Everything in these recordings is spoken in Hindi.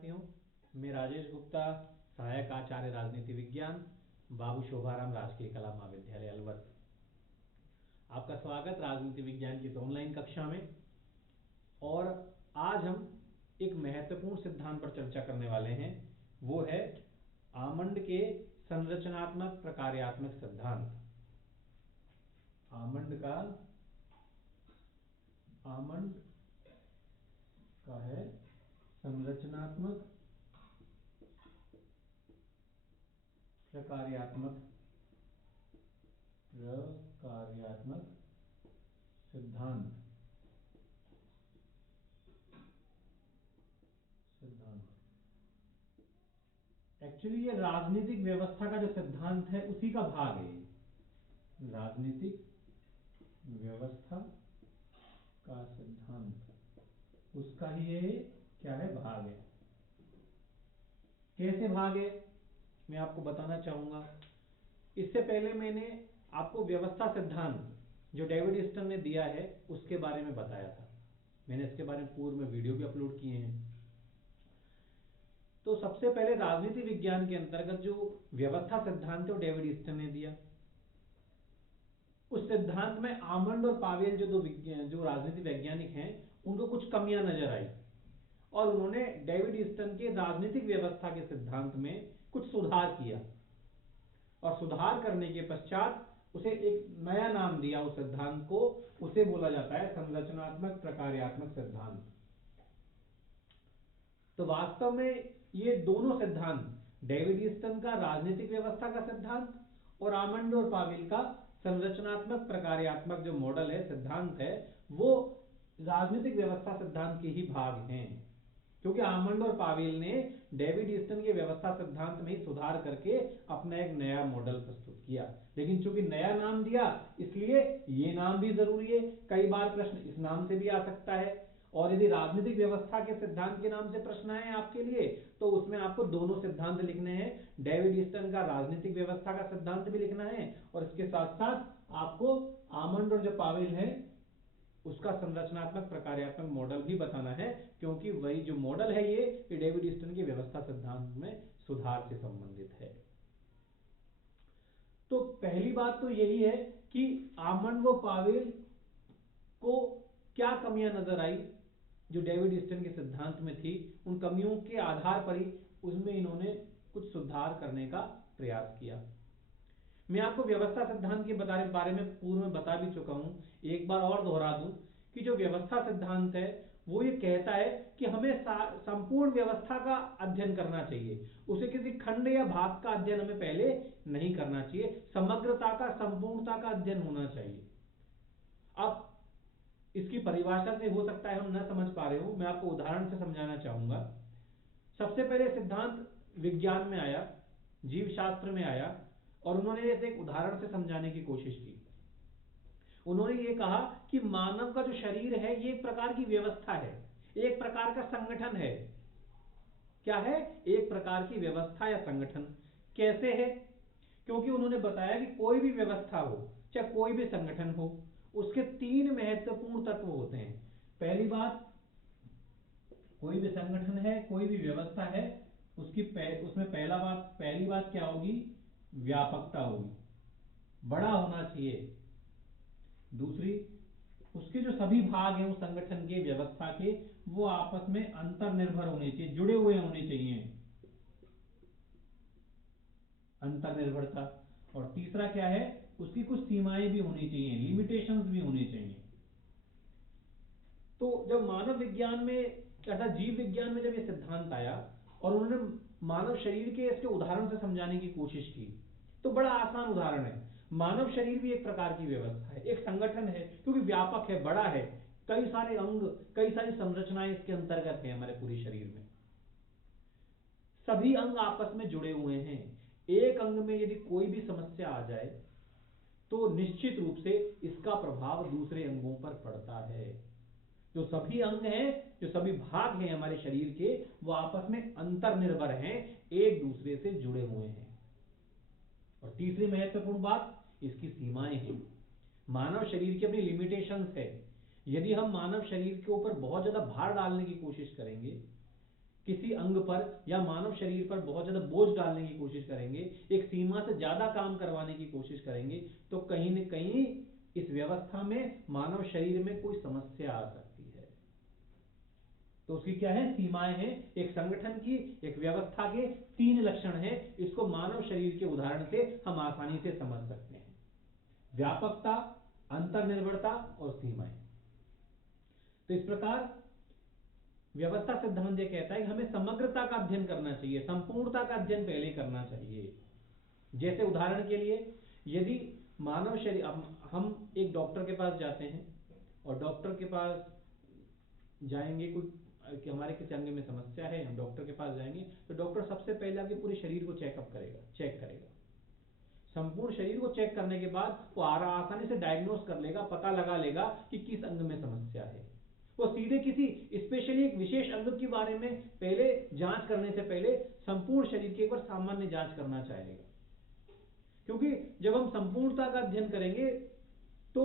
विद्यार्थियों, मैं राजेश गुप्ता, सहायक आचार्य राजनीति विज्ञान, बाबू शोभाराम राजकीय कला महाविद्यालय अलवर। आपका स्वागत राजनीति विज्ञान की इस ऑनलाइन कक्षा में। और आज हम एक महत्वपूर्ण सिद्धांत पर चर्चा करने वाले हैं, वो है आमंड के संरचनात्मक प्रकार्यात्मक सिद्धांत। आमंड का है संरचनात्मक प्रकार्यात्मक सिद्धांत। एक्चुअली ये राजनीतिक व्यवस्था का जो सिद्धांत है उसी का भाग है। राजनीतिक व्यवस्था का सिद्धांत उसका ही ये क्या है, भाग है। कैसे भाग है मैं आपको बताना चाहूंगा। इससे पहले मैंने आपको व्यवस्था सिद्धांत जो डेविड ईस्टन ने दिया है उसके बारे में बताया था। मैंने इसके बारे में पूर्व में वीडियो भी अपलोड किए हैं। तो सबसे पहले राजनीति विज्ञान के अंतर्गत जो व्यवस्था सिद्धांत है वो डेविड ईस्टन ने दिया। उस सिद्धांत में आमंड और पावेल जो राजनीति वैज्ञानिक हैं उनको कुछ कमियां नजर आई और उन्होंने डेविड ईस्टन के राजनीतिक व्यवस्था के सिद्धांत में कुछ सुधार किया और सुधार करने के पश्चात उसे एक नया नाम दिया। उस सिद्धांत को उसे बोला जाता है संरचनात्मक प्रकार्यात्मक सिद्धांत। तो वास्तव में ये दोनों सिद्धांत, डेविड ईस्टन का राजनीतिक व्यवस्था का सिद्धांत और आमंड और पावेल का संरचनात्मक प्रकार्यात्मक जो मॉडल है, सिद्धांत है, वो राजनीतिक व्यवस्था सिद्धांत के ही भाग हैं। क्योंकि आमंड और पावेल ने डेविड ईस्टन के व्यवस्था सिद्धांत में ही सुधार करके अपना एक नया मॉडल प्रस्तुत किया। लेकिन चूंकि नया नाम दिया इसलिए ये नाम भी जरूरी है। कई बार प्रश्न इस नाम से भी आ सकता है और यदि राजनीतिक व्यवस्था के सिद्धांत के नाम से प्रश्न आए आपके लिए तो उसमें आपको दोनों सिद्धांत लिखने हैं। डेविड ईस्टन का राजनीतिक व्यवस्था का सिद्धांत भी लिखना है और इसके साथ साथ आपको आमंड और जो पावेल है उसका संरचनात्मक प्रकार्यात्मक मॉडल भी बताना है, क्योंकि वही जो मॉडल है ये डेविड ईस्टन के व्यवस्था सिद्धांत में सुधार से संबंधित है। तो पहली बात तो यही है कि आमंड व पावेल को क्या कमियां नजर आई जो डेविड ईस्टन के सिद्धांत में थी। उन कमियों के आधार पर ही उसमें इन्होंने कुछ सुधार करने का प्रयास किया। मैं आपको व्यवस्था सिद्धांत के बारे में पूर्व में बता भी चुका हूं, एक बार और दोहरा दूं कि जो व्यवस्था सिद्धांत है वो ये कहता है कि हमें संपूर्ण व्यवस्था का अध्ययन करना चाहिए। उसे किसी खंड या भाग का अध्ययन हमें पहले नहीं करना चाहिए। समग्रता का, संपूर्णता का अध्ययन होना चाहिए। अब इसकी परिभाषा से हो सकता है हम न समझ पा रहे हो, मैं आपको उदाहरण से समझाना चाहूंगा। सबसे पहले सिद्धांत विज्ञान में आया, जीव शास्त्र में आया और उन्होंने इसे एक उदाहरण से समझाने की कोशिश की। उन्होंने ये कहा कि मानव का जो शरीर है ये एक प्रकार की व्यवस्था है, एक प्रकार का संगठन है। क्या है? एक प्रकार की व्यवस्था या संगठन। कैसे है? क्योंकि उन्होंने बताया कि कोई भी व्यवस्था हो चाहे कोई भी संगठन हो, उसके तीन महत्वपूर्ण तत्व होते हैं। पहली बात, कोई भी संगठन है, कोई भी व्यवस्था है, उसमें पहली बात क्या होगी? व्यापकता होगी, बड़ा होना चाहिए। दूसरी, उसके जो सभी भाग हैं उस संगठन के, व्यवस्था के, वो आपस में अंतर्निर्भर होने चाहिए, जुड़े हुए होने चाहिए, अंतर्निर्भरता। और तीसरा क्या है? उसकी कुछ सीमाएं भी होनी चाहिए, लिमिटेशंस भी होनी चाहिए। तो जब मानव विज्ञान में अर्थात जीव विज्ञान में जब ये सिद्धांत आया और उन्होंने मानव शरीर के इसके उदाहरण से समझाने की कोशिश की, तो बड़ा आसान उदाहरण है। मानव शरीर भी एक प्रकार की व्यवस्था है, एक संगठन है, क्योंकि व्यापक है, बड़ा है, कई सारे अंग, कई सारी संरचनाएं इसके अंतर्गत है। हमारे पूरे शरीर में सभी अंग आपस में जुड़े हुए हैं। एक अंग में यदि कोई भी समस्या आ जाए तो निश्चित रूप से इसका प्रभाव दूसरे अंगों पर पड़ता है। जो सभी अंग हैं, जो सभी भाग हैं हमारे शरीर के, वो आपस में अंतर्निर्भर हैं, एक दूसरे से जुड़े हुए हैं। और तीसरी महत्वपूर्ण बात, इसकी सीमाएं हैं। मानव शरीर की अपनी लिमिटेशंस है। यदि हम मानव शरीर के ऊपर बहुत ज्यादा भार डालने की कोशिश करेंगे, किसी अंग पर या मानव शरीर पर बहुत ज्यादा बोझ डालने की कोशिश करेंगे, एक सीमा से ज्यादा काम करवाने की कोशिश करेंगे, तो कहीं न कहीं इस व्यवस्था में मानव शरीर में कोई समस्या आ सकती है। तो उसकी क्या है, सीमाएं हैं। एक संगठन की, एक व्यवस्था के 3 लक्षण हैं। इसको मानव शरीर के उदाहरण से हम आसानी से समझ सकते हैं: व्यापकता, अंतर्निर्भरता और सीमाएं। तो इस प्रकार व्यवस्था सिद्धांत यह कहता है कि हमें समग्रता का अध्ययन करना चाहिए, संपूर्णता का अध्ययन पहले करना चाहिए। जैसे उदाहरण के लिए, यदि मानव शरीर, हम एक डॉक्टर के पास जाते हैं और डॉक्टर के पास जाएंगे, कि हमारे किसी अंग में समस्या है, हम डॉक्टर के पास जाएंगे, तो डॉक्टर सबसे पहले आपके पूरे शरीर को चेक करेगा। संपूर्ण शरीर को चेक करने के बाद वो आसानी से डायग्नोस कर लेगा, पता लगा लेगा कि किस अंग में समस्या है। वो सीधे किसी स्पेशली एक विशेष अंग के बारे में पहले जांच करने से पहले संपूर्ण शरीर की एक बार सामान्य जांच करना चाहेगा। क्योंकि जब हम संपूर्णता का अध्ययन करेंगे, तो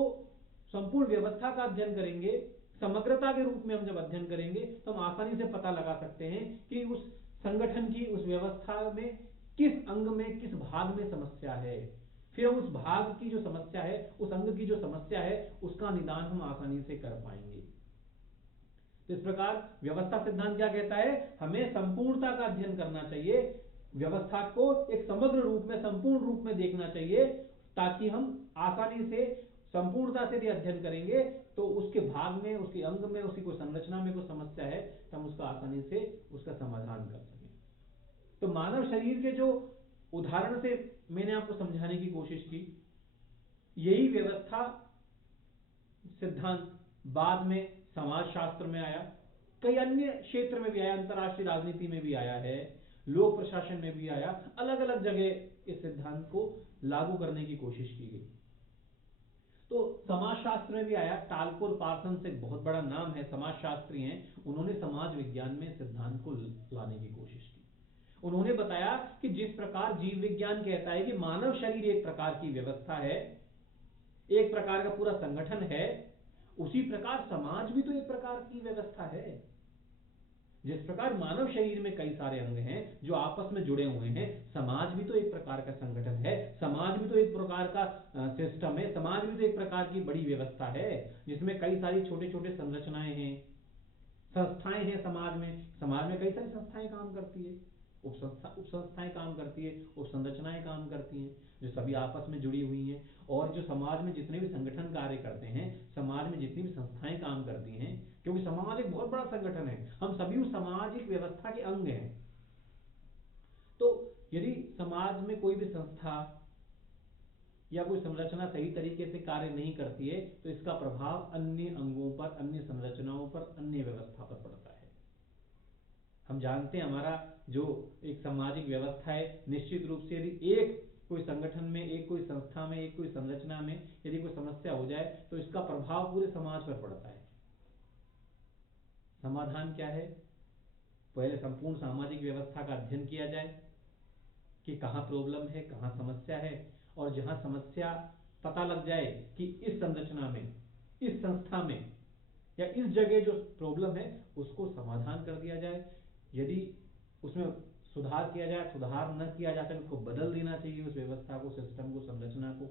संपूर्ण व्यवस्था का अध्ययन करेंगे, समग्रता के रूप में हम जब अध्ययन करेंगे, तो हम आसानी से पता लगा सकते हैं कि उस संगठन की, उस व्यवस्था में किस अंग में, किस भाग में समस्या है। फिर हम उस भाग की जो समस्या है, उस अंग की जो समस्या है, उसका निदान हम आसानी से कर पाएंगे। तो इस प्रकार व्यवस्था सिद्धांत क्या कहता है, हमें संपूर्णता का अध्ययन करना चाहिए, व्यवस्था को एक समग्र रूप में, संपूर्ण रूप में देखना चाहिए, ताकि हम आसानी से संपूर्णता से भी अध्ययन करेंगे तो उसके भाग में, उसके अंग में, उसकी कोई संरचना में कोई समस्या है तो हम उसका आसानी से उसका समाधान कर सकें। तो मानव शरीर के जो उदाहरण से मैंने आपको समझाने की कोशिश की, यही व्यवस्था सिद्धांत बाद में समाज शास्त्र में आया, कई अन्य क्षेत्र में भी आया, अंतरराष्ट्रीय राजनीति में भी आया है, लोक प्रशासन में भी आया, अलग अलग जगह इस सिद्धांत को लागू करने की कोशिश की गई। तो समाज शास्त्र में भी आया। टालपुर पार्सन्स एक बहुत बड़ा नाम है, समाजशास्त्री हैं, उन्होंने समाज विज्ञान में सिद्धांत को लाने की कोशिश की। उन्होंने बताया कि जिस प्रकार जीव विज्ञान कहता है कि मानव शरीर एक प्रकार की व्यवस्था है, एक प्रकार का पूरा संगठन है, उसी प्रकार समाज भी तो एक प्रकार की व्यवस्था है। जिस प्रकार मानव शरीर में कई सारे अंग हैं जो आपस में जुड़े हुए हैं, समाज भी तो एक प्रकार का संगठन है, समाज भी तो एक प्रकार का सिस्टम है, समाज भी तो एक प्रकार की बड़ी व्यवस्था है, जिसमें कई सारी छोटे छोटे संरचनाएं हैं, संस्थाएं हैं। समाज में कई सारी संस्थाएं काम करती है, उप संस्थाएं काम करती है, उप संरचनाएं काम करती हैं, जो सभी आपस में जुड़ी हुई हैं। और जो समाज में जितने भी संगठन कार्य करते हैं, समाज में जितनी भी संस्थाएं काम करती हैं, क्योंकि समाज एक बहुत बड़ा संगठन है, हम सभी उस सामाजिक व्यवस्था के अंग हैं। तो यदि समाज में कोई भी संस्था या कोई संरचना सही तरीके से कार्य नहीं करती है, तो इसका प्रभाव अन्य अंगों पर, अन्य संरचनाओं पर, अन्य व्यवस्था पर पड़ता है। हम जानते हैं हमारा जो एक सामाजिक व्यवस्था है, निश्चित रूप से यदि एक कोई संगठन में, एक कोई संस्था में, एक कोई संरचना में यदि कोई समस्या हो जाए, तो इसका प्रभाव पूरे समाज पर पड़ता है। समाधान क्या है? पहले संपूर्ण सामाजिक व्यवस्था का अध्ययन किया जाए कि कहाँ प्रॉब्लम है, कहाँ समस्या है, और जहाँ समस्या पता लग जाए कि इस संरचना में, इस संस्था में या इस जगह जो प्रॉब्लम है, उसको समाधान कर दिया जाए। यदि उसमें सुधार किया जाए, सुधार न किया जा सके, उसको बदल देना चाहिए, उस व्यवस्था को, सिस्टम को, संरचना को,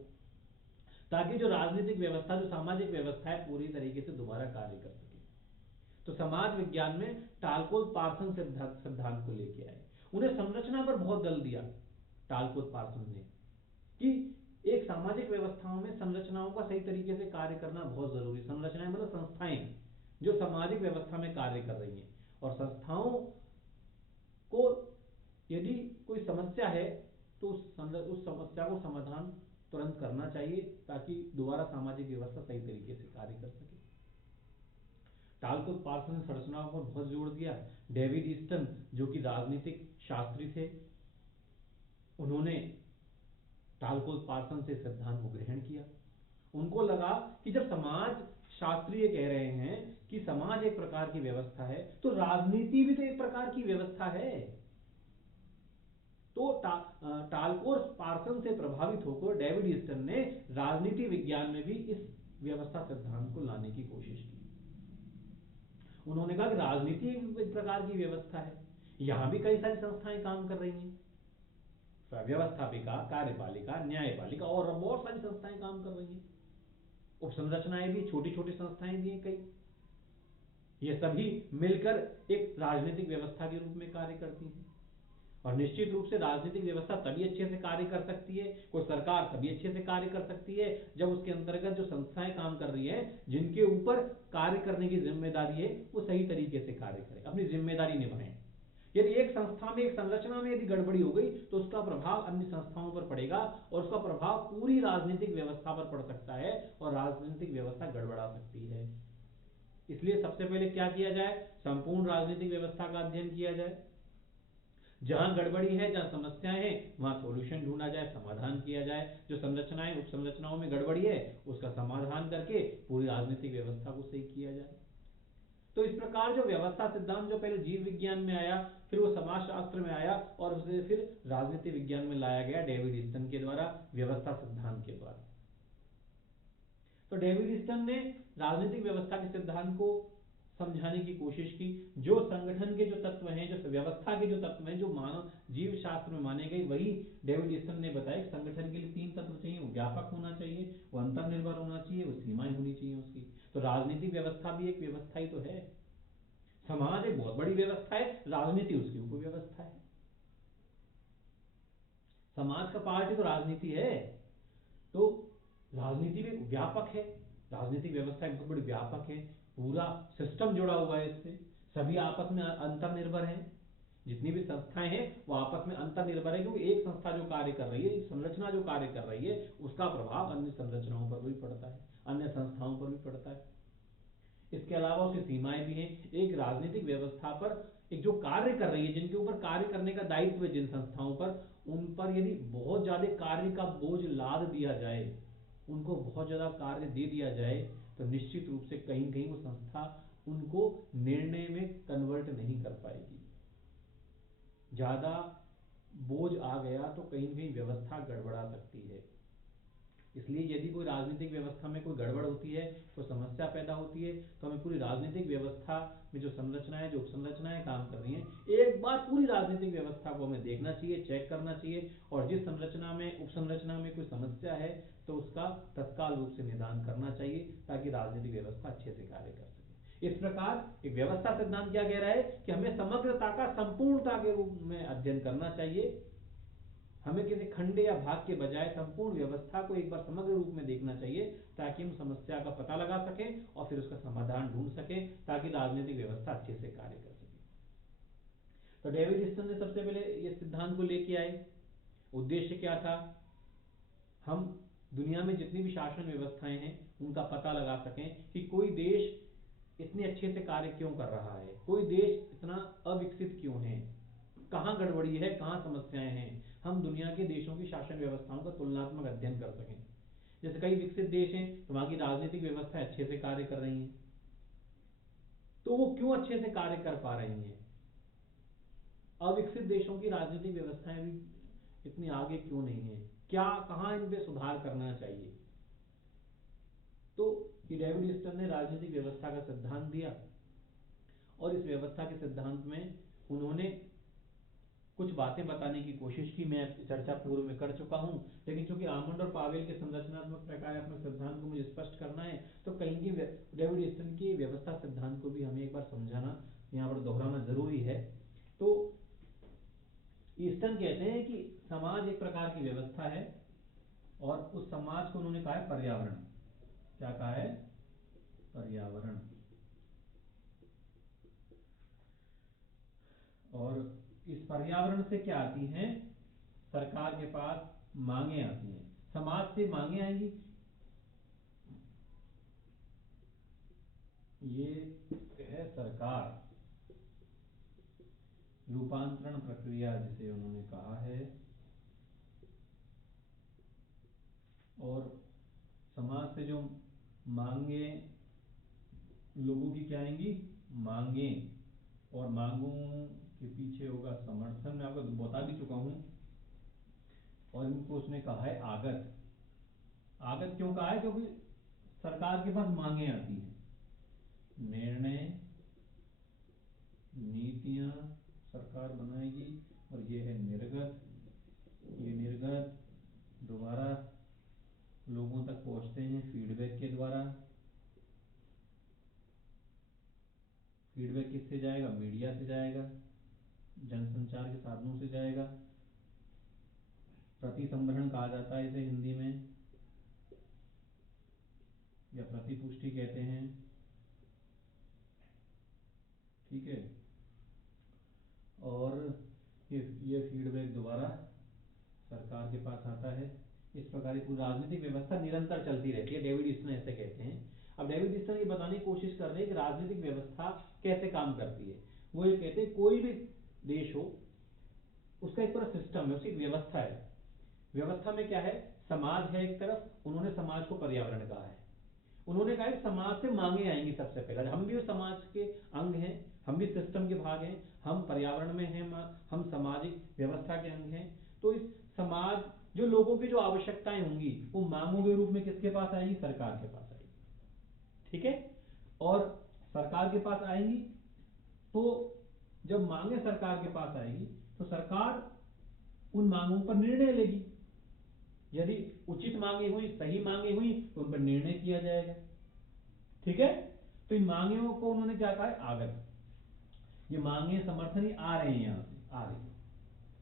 ताकि जो राजनीतिक व्यवस्था, जो सामाजिक व्यवस्था है, पूरी तरीके से दोबारा कार्य कर सके। तो समाज विज्ञान में टालपोल पार्सन सिद्धांत को लेके आए। उन्हें संरचना पर बहुत बल दिया टालपोल पार्सन ने, कि एक सामाजिक व्यवस्थाओं में संरचनाओं का सही तरीके से कार्य करना बहुत जरूरी। संरचनाएं मतलब संस्थाएं जो सामाजिक व्यवस्था में कार्य कर रही हैं, और संस्थाओं को यदि कोई समस्या है तो उस समस्या को समाधान तुरंत करना चाहिए, ताकि दोबारा सामाजिक व्यवस्था सही तरीके से कार्य कर सके। टालपोल पार्सन ने संरचनाओं पर बहुत जोर दिया। डेविड ईस्टन, जो कि राजनीतिक शास्त्री थे, उन्होंने टालपोल पार्सन से सिद्धांत को ग्रहण किया। उनको लगा कि जब समाज शास्त्री ये कह रहे हैं कि समाज एक प्रकार की व्यवस्था है, तो राजनीति भी तो एक प्रकार की व्यवस्था है। तो टालपोल पार्सन से प्रभावित होकर डेविड ईस्टन ने राजनीति विज्ञान में भी इस व्यवस्था सिद्धांत को लाने की कोशिश की। उन्होंने कहा कि राजनीति एक प्रकार की व्यवस्था है, यहाँ भी कई सारी संस्थाएं काम कर रही हैं, व्यवस्थापिका, कार्यपालिका, न्यायपालिका और बहुत सारी संस्थाएं काम कर रही हैं। उपसंरचनाएं भी, छोटी छोटी संस्थाएं भी हैं कई। ये सभी मिलकर एक राजनीतिक व्यवस्था के रूप में कार्य करती हैं। और निश्चित रूप से राजनीतिक व्यवस्था तभी अच्छे से कार्य कर सकती है, कोई सरकार तभी अच्छे से कार्य कर सकती है जब उसके अंतर्गत जो संस्थाएं काम कर रही है, जिनके ऊपर कार्य करने की जिम्मेदारी है, वो सही तरीके से कार्य करें, अपनी जिम्मेदारी निभाएं। यदि एक संस्था में, एक संरचना में यदि गड़बड़ी हो गई तो उसका प्रभाव अन्य संस्थाओं पर पड़ेगा और उसका प्रभाव पूरी राजनीतिक व्यवस्था पर पड़ सकता है और राजनीतिक व्यवस्था गड़बड़ा सकती है। इसलिए सबसे पहले क्या किया जाए, संपूर्ण राजनीतिक व्यवस्था का अध्ययन किया जाए। जहां गड़बड़ी है, जहां समस्याएं हैं, वहां सॉल्यूशन ढूंढा जाए, समाधान किया जाए। जो संरचनाएं, उपसंरचनाओं में गड़बड़ी है, उसका समाधान करके पूरी राजनीतिक व्यवस्था को सही किया जाए। तो इस प्रकार जो व्यवस्था सिद्धांत जो पहले जीव विज्ञान में आया, फिर वो समाजशास्त्र में आया और उसे फिर राजनीति विज्ञान में लाया गया डेविड ईस्टन के द्वारा, व्यवस्था सिद्धांत के द्वारा। तो डेविड ईस्टन ने राजनीतिक व्यवस्था के सिद्धांत को समझाने की कोशिश की। जो संगठन के जो तत्व हैं, जो व्यवस्था के जो तत्व हैं, जो मानव जीव शास्त्र में माने गए, वही डेविड ईस्टन ने बताया कि संगठन के लिए 3 तत्व चाहिए। वो व्यापक होना चाहिए, वो अंतर्निर्भर होना चाहिए, वो सीमाएं होनी चाहिए उसकी। तो राजनीतिक व्यवस्था भी एक व्यवस्था ही तो है। समाज एक बहुत बड़ी व्यवस्था है, राजनीति उसकी उपव्यवस्था है। समाज का पार्ट ही तो राजनीति है। तो राजनीति भी व्यापक है, राजनीतिक व्यवस्था बहुत बड़ी व्यापक है, पूरा सिस्टम जुड़ा हुआ है इससे, सभी आपस में अंतर्निर्भर हैं। जितनी भी संस्थाएं हैं वो आपस में अंतर्निर्भर है, क्योंकि एक संस्था जो कार्य कर रही है, एक संरचना जो कार्य कर रही है, उसका प्रभाव अन्य संरचनाओं पर भी पड़ता है, अन्य संस्थाओं पर भी पड़ता है। इसके अलावा उसकी सीमाएं भी हैं। एक राजनीतिक व्यवस्था पर एक जो कार्य कर रही है, जिनके ऊपर कार्य करने का दायित्व है जिन संस्थाओं पर, उन पर यदि बहुत ज्यादा कार्य का बोझ लाद दिया जाए, उनको बहुत ज्यादा कार्य दे दिया जाए, तो निश्चित रूप से कहीं कहीं वो संस्था उनको निर्णय में कन्वर्ट नहीं कर पाएगी। ज्यादा बोझ आ गया तो कहीं न कहीं व्यवस्था गड़बड़ा सकती है। इसलिए यदि कोई राजनीतिक व्यवस्था में कोई गड़बड़ होती है, कोई समस्या पैदा होती है, तो हमें पूरी राजनीतिक व्यवस्था में जो संरचनाएं, जो उपसंरचनाएं काम कर रही हैं, एक बार पूरी राजनीतिक व्यवस्था को हमें देखना चाहिए, चेक करना चाहिए, और जिस संरचना में, उपसंरचना में कोई समस्या है तो उसका तत्काल रूप से निदान करना चाहिए, ताकि राजनीतिक व्यवस्था अच्छे से कार्य कर सके। इस प्रकार एक व्यवस्था सिद्धांत क्या कह रहा है कि हमें समग्रता का, संपूर्णता के रूप में अध्ययन करना चाहिए। हमें किसी खंड या भाग के बजाय संपूर्ण व्यवस्था को एक बार समग्र रूप में देखना चाहिए, ताकि हम समस्या का पता लगा सकें और फिर उसका समाधान ढूंढ सकें, ताकि राजनीतिक व्यवस्था अच्छे से कार्य कर सके। तो डेविड ईस्टन ने सबसे पहले इस सिद्धांत को लेके आए। उद्देश्य क्या था, हम दुनिया में जितनी भी शासन व्यवस्थाएं हैं उनका पता लगा सकें कि कोई देश इतने अच्छे से कार्य क्यों कर रहा है, कोई देश इतना अविकसित क्यों है, कहाँ गड़बड़ी है, कहाँ समस्याएं हैं। हम दुनिया के देशों की शासन व्यवस्थाओं का तुलनात्मक अध्ययन कर सकें। जैसे कई विकसित देश हैं तो वहां की राजनीतिक व्यवस्था अच्छे से कार्य कर रही है, तो वो क्यों अच्छे से कार्य कर पा रही हैं। अविकसित देशों की राजनीतिक व्यवस्थाएं भी इतनी आगे क्यों नहीं है, क्या, कहाँ इन पे सुधार करना चाहिए। तो डेविड ईस्टन ने राजनीतिक व्यवस्था का सिद्धांत दिया, और इस व्यवस्था के सिद्धांत में उन्होंने कुछ बातें बताने की कोशिश की। मैं चर्चा पूर्व में कर चुका हूं, लेकिन चूंकि आमंड और पावेल के संरचनात्मक प्रकारात्मक सिद्धांत को मुझे स्पष्ट करना है, तो कहीं की डेविड ईस्टन की व्यवस्था सिद्धांत को भी हमें एक बार समझाना, यहाँ पर दोहराना जरूरी है। तो ईस्टन कहते हैं कि समाज एक प्रकार की व्यवस्था है, और उस समाज को उन्होंने कहा है पर्यावरण। क्या कहा है? पर्यावरण। और इस पर्यावरण से क्या आती हैं? सरकार के पास मांगे आती हैं, समाज से मांगे आएंगी। ये है सरकार, रूपांतरण प्रक्रिया जिसे उन्होंने कहा है, और समाज से जो मांगे लोगों की क्या आएंगी? मांगे, और मांगों के पीछे होगा समर्थन। मैं आपको बता भी चुका हूं। और इनको उसने कहा है आगत। आगत क्यों कहा है? क्योंकि सरकार के पास मांगे आती हैं, निर्णय, नीतियां, सरकार बनाएगी, और ये है निर्गत। ये निर्गत दोबारा लोगों तक पहुंचते हैं फीडबैक के द्वारा। फीडबैक किससे जाएगा? मीडिया से जाएगा, जनसंचार के साधनों से जाएगा। प्रतिसंग्रहण कहा जाता है इसे हिंदी में, या प्रतिपुष्टि कहते हैं। ठीक है, और ये फीडबैक दोबारा सरकार के पास आता है। इस प्रकार की राजनीतिक व्यवस्था निरंतर चलती रहती है, डेविड ईस्टन ऐसे कहते हैं। अब डेविड ईस्टन ये बताने की कोशिश कर रहे हैं कि राजनीतिक व्यवस्था कैसे काम करती है। वो ये कहते हैं कोई भी देश हो, उसका एक पूरा सिस्टम है, उसकी एक व्यवस्था है। व्यवस्था में क्या है? समाज है एक तरफ, उन्होंने समाज को पर्यावरण कहा है। उन्होंने कहा समाज से मांगे आएंगी सबसे पहले, हम भी उस समाज के अंग हैं, हम भी सिस्टम के भाग हैं, हम पर्यावरण में हैं, हम सामाजिक व्यवस्था के अंग हैं। तो इस समाज, जो लोगों की जो आवश्यकताएं होंगी, वो मांगों के रूप में किसके पास आएगी? सरकार के पास आएगी। ठीक है, और सरकार के पास आएंगी, तो जब मांगे सरकार के पास आएगी तो सरकार उन मांगों पर निर्णय लेगी। यदि उचित मांगे हुई, सही मांगे हुई, तो उन पर निर्णय किया जाएगा। ठीक है, तो इन मांगों को उन्होंने क्या कहा है? आगत। ये मांगे समर्थन ही आ रहे हैं, यहां से आ रही है।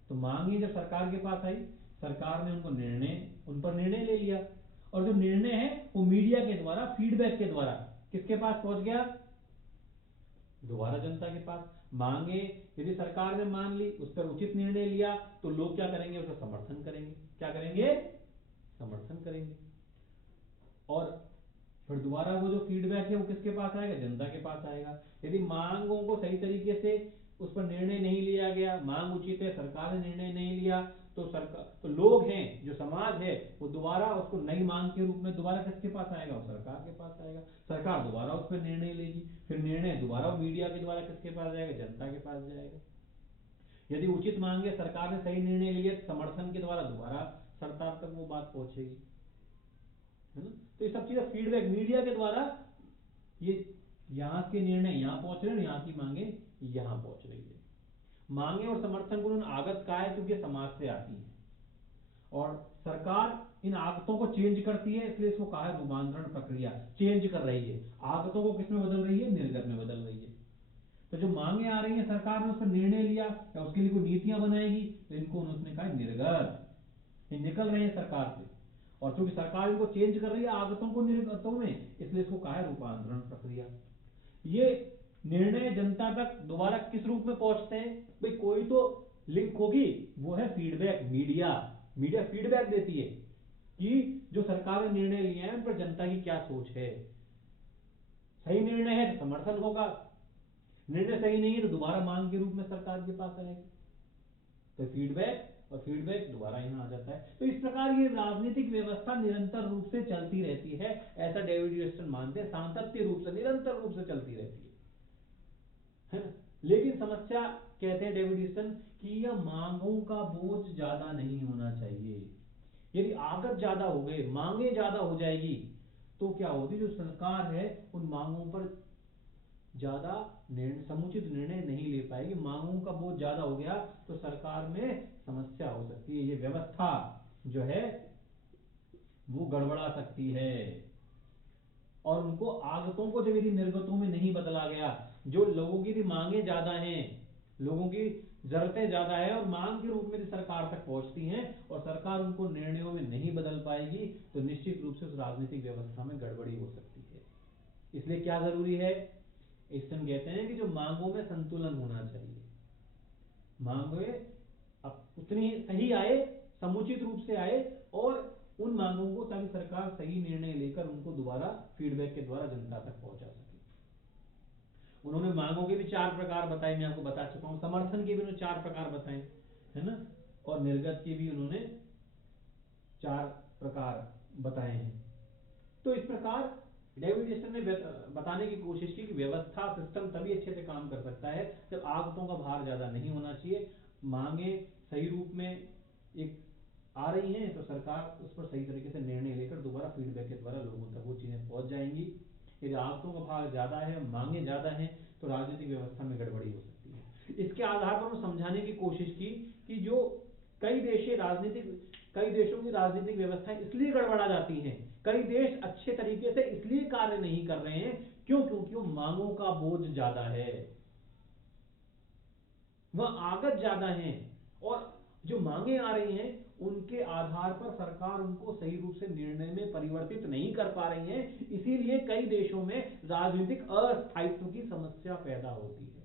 तो मांगे जब सरकार के पास आई, सरकार ने उन पर निर्णय ले लिया, और जो निर्णय है वो मीडिया के द्वारा, फीडबैक के द्वारा किसके पास पहुंच गया? दोबारा जनता के पास। मांगे यदि सरकार ने मान ली, उस पर उचित निर्णय लिया, तो लोग क्या करेंगे? उसका समर्थन करेंगे। क्या करेंगे? समर्थन करेंगे। और फिर दोबारा वो जो फीडबैक है वो किसके पास आएगा? जनता के पास आएगा। यदि मांगों को सही तरीके से उस पर निर्णय नहीं लिया गया, मांग उचित है, सरकार ने निर्णय नहीं लिया, तो लोग हैं, जो समाज है, वो दोबारा उसको नई मांग के रूप में दोबारा किसके पास आएगा? वो सरकार के पास आएगा। सरकार दोबारा उस पर निर्णय लेगी, फिर निर्णय दोबारा मीडिया के द्वारा किसके पास जाएगा? जनता के पास जाएगा। यदि उचित मांग है, सरकार ने सही निर्णय लिया, समर्थन के द्वारा दोबारा सरकार तक वो बात पहुंचेगी, है ना। तो ये सब चीजें फीडबैक मीडिया के द्वारा, ये यहाँ के निर्णय यहाँ पहुंच रहे हैं, यहाँ की मांगे यहाँ पहुंच रही है। मांगे और समर्थन को उन्होंने आगत कहा है, क्योंकि समाज से आती है, और सरकार इन आगतों को चेंज करती है, इसलिए इसको कहा है रूपांतरण प्रक्रिया। चेंज कर रही है, आगतों को किसमें बदल रही है? निर्गत में बदल रही है। तो जो मांगे आ रही है, सरकार ने उस पर निर्णय लिया या उसके लिए कोई नीतियां बनाएगी, तो इनको उन्होंने कहा निर्गत, ये निकल रहे हैं सरकार से। और चूंकि सरकार इनको चेंज कर रही है आगतों को निर्गतों में, इसलिए इसको कहा है रूपांतरण प्रक्रिया। ये निर्णय जनता तक दोबारा किस रूप में पहुंचते हैं? भाई कोई तो लिंक होगी, वो है फीडबैक। मीडिया फीडबैक देती है कि जो सरकार ने निर्णय लिए हैं उन पर जनता की क्या सोच है। सही निर्णय है तो समर्थन होगा, निर्णय सही नहीं है तो दोबारा मांग के रूप में सरकार के पास आएगा। तो फीडबैक, और फीडबैक दोबारा यहाँ आ जाता है। तो इस प्रकार ये राजनीतिक व्यवस्था निरंतर रूप से चलती रहती है, ऐसा डेविड ईस्टन मानते हैं। सातत्य रूप से, निरंतर रूप से चलती रहती है ना। लेकिन समस्या, कहते हैं डेविड ईस्टन, कि यह मांगों का बोझ ज्यादा नहीं होना चाहिए। यदि आगत ज्यादा हो गए, मांगे ज्यादा हो जाएगी, तो क्या होती, जो सरकार है उन मांगों पर ज्यादा समुचित निर्णय नहीं ले पाएगी। मांगों का बोझ ज्यादा हो गया तो सरकार में समस्या हो सकती है, ये व्यवस्था जो है वो गड़बड़ा सकती है। और उनको आगतों को जब यदि निर्गतों में नहीं बदला गया, जो लोगों की यदि मांगे ज्यादा हैं, लोगों की जरूरतें ज्यादा है, और मांग के रूप में यदि सरकार तक पहुंचती हैं और सरकार उनको निर्णयों में नहीं बदल पाएगी, तो निश्चित रूप से उस राजनीतिक व्यवस्था में गड़बड़ी हो सकती है। इसलिए क्या जरूरी है? ईस्टन कहते हैं कि जो मांगों में संतुलन होना चाहिए। मांगे अब उतनी सही आए, समुचित रूप से आए, और उन मांगों को ताकि सरकार सही निर्णय लेकर उनको दोबारा फीडबैक के द्वारा जनता तक पहुंचा सके। उन्होंने मांगों के भी 4 प्रकार बताए, मैं आपको बता चुका हूं। समर्थन के भी उन्होंने 4 प्रकार बताए, है ना, और निर्गत के भी उन्होंने 4 प्रकार बताए हैं। तो इस प्रकार डेविड ईस्टन ने बताने की कोशिश की कि व्यवस्था, सिस्टम तभी अच्छे से काम कर सकता है जब आगतों का भार ज्यादा नहीं होना चाहिए। मांगे सही रूप में एक आ रही हैं तो सरकार उस पर सही तरीके से निर्णय लेकर दोबारा फीडबैक के द्वारा लोगों तक वो चीजें पहुंच जाएंगी। यदि आगतों का भार ज्यादा है, मांगे ज्यादा हैं, तो राजनीतिक व्यवस्था में गड़बड़ी हो सकती है। इसके आधार पर उन्होंने समझाने की कोशिश की कि जो कई देशों की राजनीतिक व्यवस्थाएं इसलिए गड़बड़ा जाती हैं, कई देश अच्छे तरीके से इसलिए कार्य नहीं कर रहे हैं क्योंकि वो मांगों का बोझ ज्यादा है, वह आगत ज्यादा है, और जो मांगे आ रही हैं उनके आधार पर सरकार उनको सही रूप से निर्णय में परिवर्तित नहीं कर पा रही है। इसीलिए कई देशों में राजनीतिक अस्थायित्व की समस्या पैदा होती है।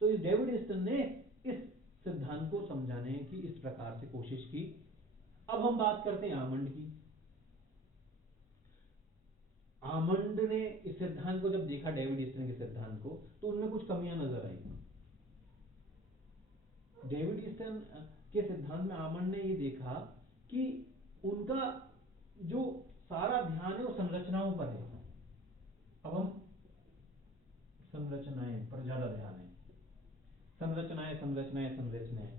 तो इस डेविड ईस्टन ने इस सिद्धांत को समझाने की इस प्रकार से कोशिश की। अब हम बात करते हैं आमंड की। आमंड ने इस सिद्धांत को जब देखा, डेविड ईस्टन के सिद्धांत को, तो उनमें कुछ कमियां नजर आई। डेविड ईस्टन के सिद्धांत में आमंड ने ये देखा कि उनका जो सारा ध्यान है वो संरचनाओं पर है। अब हम संरचनाएं पर ज्यादा ध्यान है, संरचनाएं संरचनाएं संरचनाएं।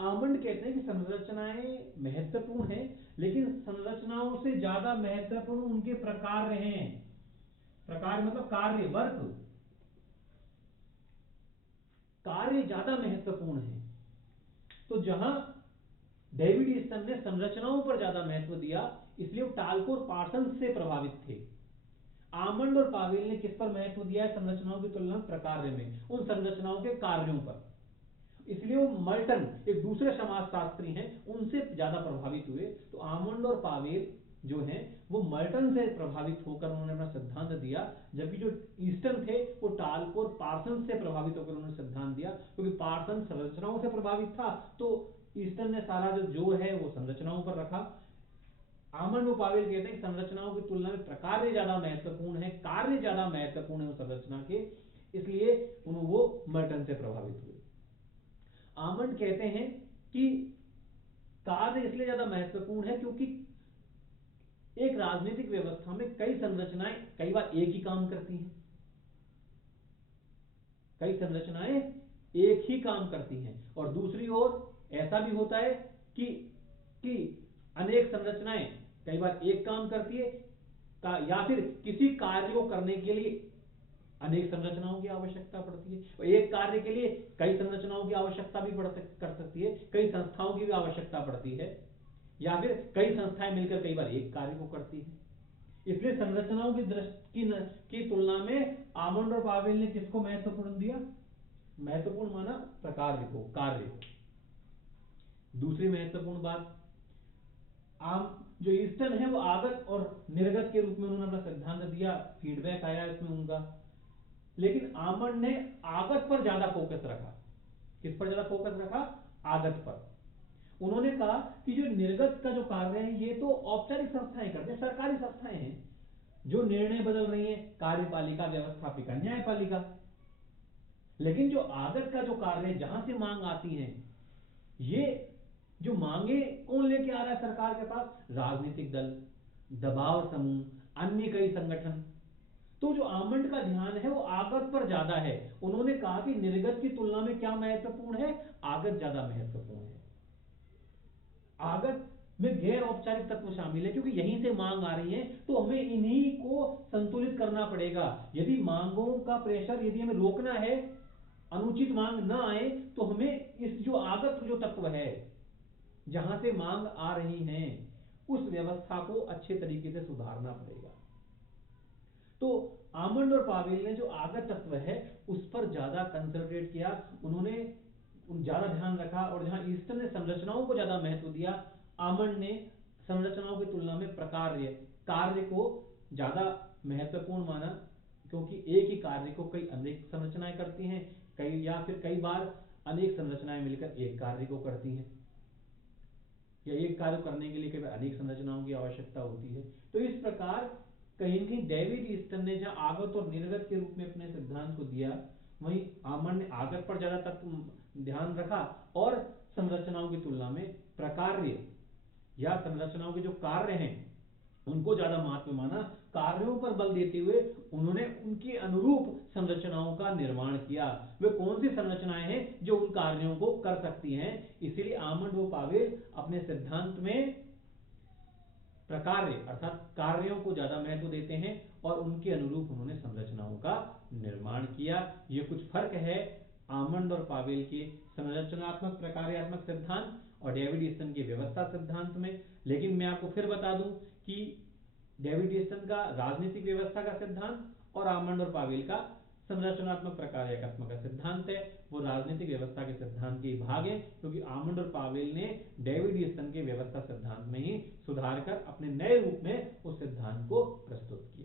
आमंड कहते हैं कि संरचनाएं महत्वपूर्ण हैं, लेकिन संरचनाओं से ज्यादा महत्वपूर्ण उनके प्रकार हैं। प्रकार मतलब कार्य, वर्क, कार्य ज्यादा महत्वपूर्ण है। तो जहां डेविड ईस्टन ने संरचनाओं पर ज्यादा महत्व दिया, इसलिए वो टाल्को और पार्सन्स से प्रभावित थे। आमंड और पावेल ने किस पर महत्व दिया है संरचनाओं की तुलना में? प्रकार्य में, उन संरचनाओं के कार्यों पर। इसलिए वो मल्टन, एक दूसरे समाजशास्त्री हैं, उनसे ज्यादा प्रभावित हुए। तो आमंड और पावेल जो हैं वो मल्टन से प्रभावित होकर उन्होंने अपना सिद्धांत दिया, जबकि जो ईस्टन थे वो टाल्को और पार्सन्स से प्रभावित होकर उन्होंने सिद्धांत दिया। क्योंकि पार्सन संरचनाओं से प्रभावित था, तो ईस्टन ने सारा जो जोर है वो संरचनाओं पर रखा। आमंड और पावेल कहते हैं संरचनाओं की तुलना में प्रकार्य ज्यादा महत्वपूर्ण है, कार्य ज्यादा महत्वपूर्ण है संरचना के, इसलिए वो मल्टन से प्रभावित हुए। आमंड कहते हैं कि कार्य इसलिए ज्यादा महत्वपूर्ण है क्योंकि एक राजनीतिक व्यवस्था में कई संरचनाएं कई बार एक ही काम करती हैं, कई संरचनाएं एक ही काम करती हैं, और दूसरी ओर ऐसा भी होता है कि अनेक संरचनाएं कई बार एक काम करती है, या फिर किसी कार्य को करने के लिए अनेक संरचनाओं की आवश्यकता पड़ती है, और एक कार्य के लिए कई संरचनाओं की आवश्यकता भी कर सकती है, कई संस्थाओं की भी आवश्यकता पड़ती है, या फिर कई संस्थाएं मिलकर कई बार एक कार्य को करती है। इसलिए संरचनाओं की दृष्टि की तुलना में आमंड और पावेल ने किसको महत्वपूर्ण दिया? महत्वपूर्ण माना प्रकार को, कार्य को। दूसरी महत्वपूर्ण बात, जो ईस्टन है वो आगत और निर्गत के रूप में उन्होंने अपना सिद्धांत दिया, फीडबैक आया इसमें उनका। लेकिन आमंड ने आगत पर ज्यादा फोकस रखा। किस पर ज्यादा फोकस रखा? आगत पर। उन्होंने कहा कि जो निर्गत का जो कार्य है ये तो औपचारिक संस्थाएं करते हैं, सरकारी संस्थाएं हैं जो निर्णय बदल रही हैं, कार्यपालिका, व्यवस्थापिका, न्यायपालिका। लेकिन जो आगत का जो कार्य है, जहां से मांग आती है, ये जो मांगे कौन लेके आ रहा है सरकार के पास? राजनीतिक दल, दबाव समूह, अन्य कई संगठन। तो जो आमंड का ध्यान है वो आगत पर ज्यादा है। उन्होंने कहा कि निर्गत की तुलना में क्या महत्वपूर्ण है? आगत ज्यादा महत्वपूर्ण है। आगत में गैर औपचारिक तत्व शामिल है, क्योंकि यहीं से मांग आ रही है, तो हमें इन्हीं को संतुलित करना पड़ेगा। यदि मांगों का प्रेशर, यदि हमें रोकना है, अनुचित मांग ना आए, तो हमें इस जो आगत जो तत्व है, जहां से मांग आ रही है, उस व्यवस्था को अच्छे तरीके से सुधारना पड़ेगा। तो आमंड और पावेल ने जो आगत तत्व है उस पर ज्यादा कंसंट्रेट किया, उन्होंने ज्यादा ध्यान रखा। और जहां ईस्टन ने संरचनाओं को ज्यादा महत्व दिया, आमंड ने संरचनाओं की तुलना में प्रकार्य, कार्य को ज्यादा महत्वपूर्ण माना, क्योंकि एक ही कार्य को कई अनेक संरचनाएं करती हैं, कई या फिर कई बार अनेक संरचनाएं मिलकर एक कार्य को करती हैं, या एक कार्य करने के लिए कई बार अनेक संरचनाओं की आवश्यकता होती है। तो इस प्रकार कहीं भी डेविड ईस्टन ने जहां आगत और निर्गत के रूप में अपने सिद्धांत को दिया, वहीं आमंड ने आगत पर ज्यादा तत्व ध्यान रखा और संरचनाओं की तुलना में प्रकार्य या संरचनाओं के जो कार्य हैं उनको ज्यादा महत्व माना। कार्यों पर बल देते हुए उन्होंने उनके अनुरूप संरचनाओं का निर्माण किया। वे कौन सी संरचनाएं हैं जो उन कार्यों को कर सकती हैं? इसीलिए आमंड व पावेल अपने सिद्धांत में प्रकार्य अर्थात कार्यों को ज्यादा महत्व देते हैं और उनके अनुरूप उन्होंने संरचनाओं का निर्माण किया। ये कुछ फर्क है आमंड और पावेल के संरचनात्मक प्रकार्यात्मक सिद्धांत और डेविड ईस्टन के व्यवस्था सिद्धांत में। लेकिन मैं आपको फिर बता दूं कि डेविड ईस्टन का राजनीतिक व्यवस्था का सिद्धांत और आमंड और पावेल का संरचनात्मक प्रकार्यात्मक का सिद्धांत है, वो राजनीतिक व्यवस्था के सिद्धांत के भाग है, क्योंकि आमंड और पावेल ने डेविड ईस्टन के व्यवस्था सिद्धांत में ही सुधार कर अपने नए रूप में उस सिद्धांत को प्रस्तुत किया।